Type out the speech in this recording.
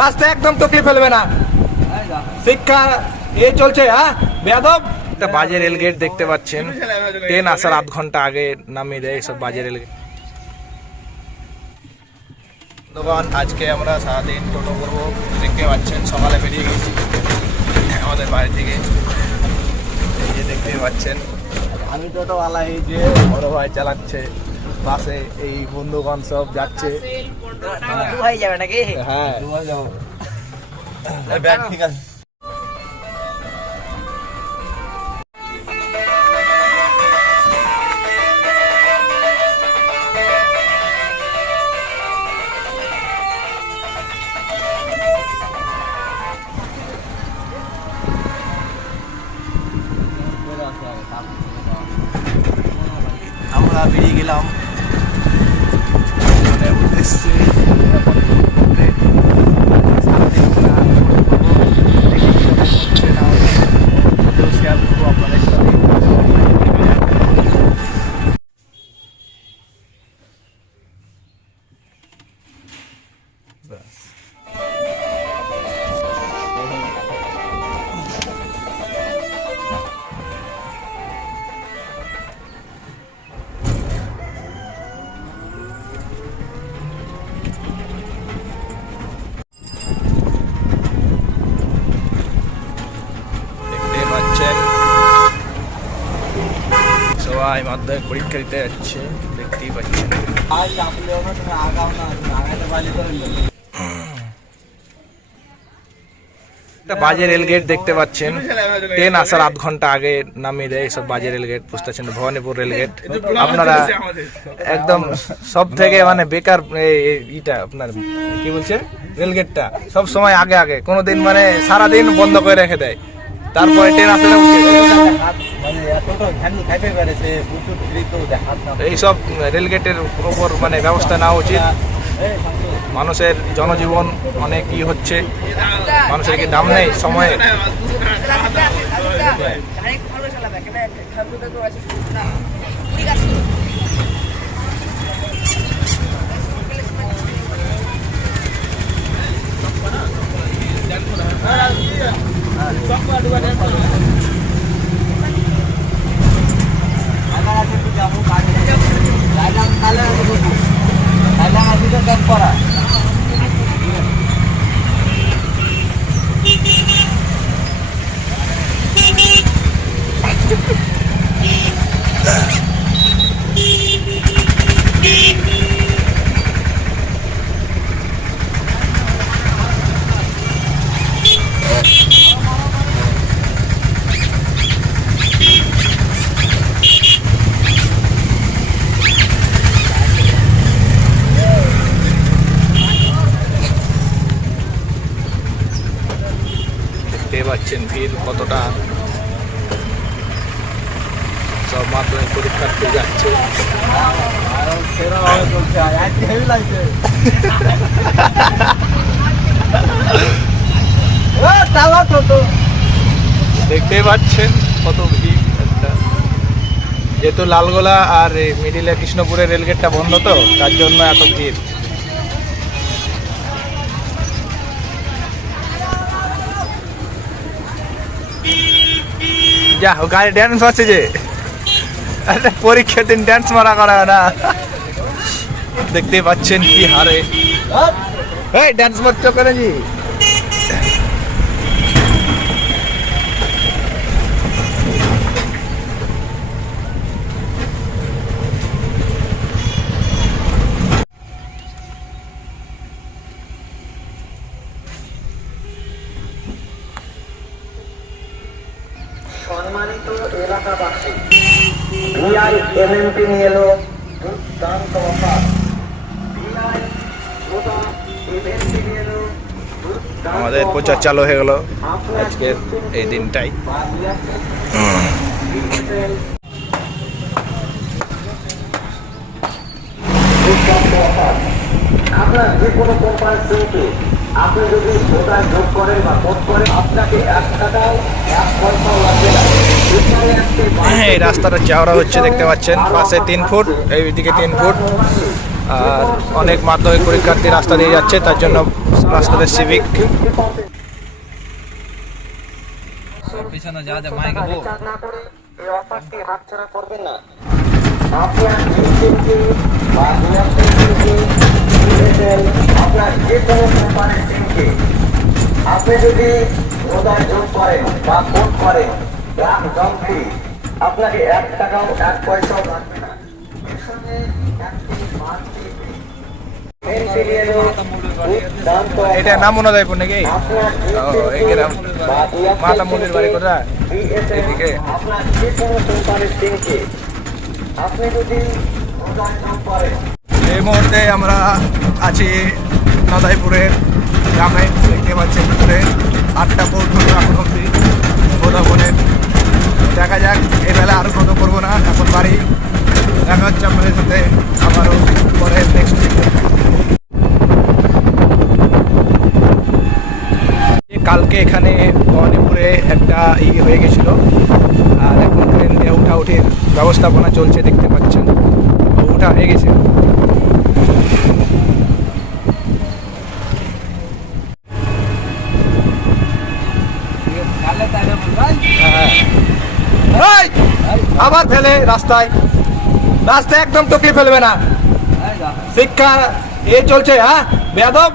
রাস্তায় একদম তকলিফ ফেলবে না। শিক্ষা এ চলছে হ্যাঁ? বেদব একটা বাজে রেলগেট দেখতে পাচ্ছেন। ট্রেন আসার আধ ঘণ্টা আগে নামিয়ে দেয় এইসব বাজে রেলগেট দোকান আজকে আমরা সারাদিন টোটো করব। দেখতে পাচ্ছেন সকালে বেরিয়ে গেছি। আমাদের বাড়ি থেকে। এই যে দেখতে পাচ্ছেন। আমি টোটোওয়ালা এই যে বড় ভাই চালাচ্ছে। বাসে এই বন্ধুগণ সব যাচ্ছে। হয়ে যাবে নাকি? হ্যাঁ। ব্যাগ ঠিক আছে। আমরা বেরিয়ে গেলাম। আমাদের সবাই মাধ্যমিক পরীক্ষা দিতে যাচ্ছে দেখতেই একটা বাজে রেলগেট দেখতে পাচ্ছেন। ট্রেন আসার আধ ঘণ্টা আগে নামিয়ে দেয় সব বাজে রেলগেট বুঝতে পারছেন? ভবানীপুর রেলগেট আপনারা একদম সব থেকে মানে বেকার ইটা আপনার কি বলছে? রেলগেটটা সব সময় আগে আগে। কোনোদিন মানে সারা দিন বন্ধ করে রেখে দেয়। তারপরে ট্রেন আসলে উঠে এইসব রেলগেটের উপর মানে ব্যবস্থা নেওয়া উচিত। মানুষের জনজীবন অনেক ই হচ্ছে। মানুষের কি দাম নেই সময়ে? করা দেখতে পাচ্ছেন ভিড় কতটা সব মাধ্যমিক পরীক্ষার্থী যাচ্ছে। দেখতে পাচ্ছেন কত ভিড় একটা। যেহেতু লালগোলা আর মিডিলে কৃষ্ণপুরের রেলগেটটা বন্ধ তো তার জন্য এত ভিড়। যা গাড়ি ড্যান্স আছে যে। আরে পরীক্ষার দিন ড্যান্স মারা করা না। দেখতে পাচ্ছেন কি হারে। এই ড্যান্স মারছো কেন জি সম্মানিত এলাকাবাসী ভিআই এমএমপি নিয়ে এলো দুর্দান্ত অফার ভিআই এমএমপি নিয়ে এলো। আমাদের প্রচার চালু হয়ে গেল আজকের এই দিনটাই। আপনার যে কোনো কোম্পানির সিমকে আপনি যদি ভোটার যোগ করেন বা ভোট করেন আপনাকে এক টাকাও এক পয়সাও লাগবে না। এই রাস্তাটা চওড়া হচ্ছে দেখতে পাচ্ছেন। পাশে তিন ফুট এইদিকে তিন ফুট। আর অনেক মাধ্যমিক পরীক্ষার্থী রাস্তা দিয়ে যাচ্ছে তার জন্য রাস্তাতে সিভিক পিছনে যা যা মাইকে বল এই অফারটি হাতছাড়া করবেন না আপনার জিএসটি বা। আপনার যে কোনো কোম্পানির সিমকে আপনি যদি যোগ করেন বা ফোন করেন জমফ্রি আপনাকে এক টাকাও এক পয়সাও লাগবে না। এর সঙ্গে একটি মান্থলি মেনটেলিয়ারও এটা নাম মনোদয়পুর নাকি ও এই মাতা মন্দির বাড়ি এদিকে। করেন। এই মুহূর্তে আমরা আছি নদাইপুরের গ্রামে। দেখতে পাচ্ছেন ভিতরে আটটা পর্যন্ত এখন অব্দি ভোদাফোনের দেখা যাক, এই বেলা আরও কত করব না, এখন বাড়ি। দেখা হচ্ছে আপনাদের সাথে, আবারও পরে নেক্সট কালকে এখানে ভবানীপুরে একটা ই হয়ে গেছিল। আর এখন ট্রেন দিয়ে উঠা উঠির ব্যবস্থাপনা চলছে, দেখতে পাচ্ছেন। উঠা হয়ে গেছে। বলবাই এই! আবার ফেলে রাস্তায়। রাস্তায় একদম টকলি ফেলবে না। শিক্ষা এ চলছে হ্যাঁ? বেয়াদব।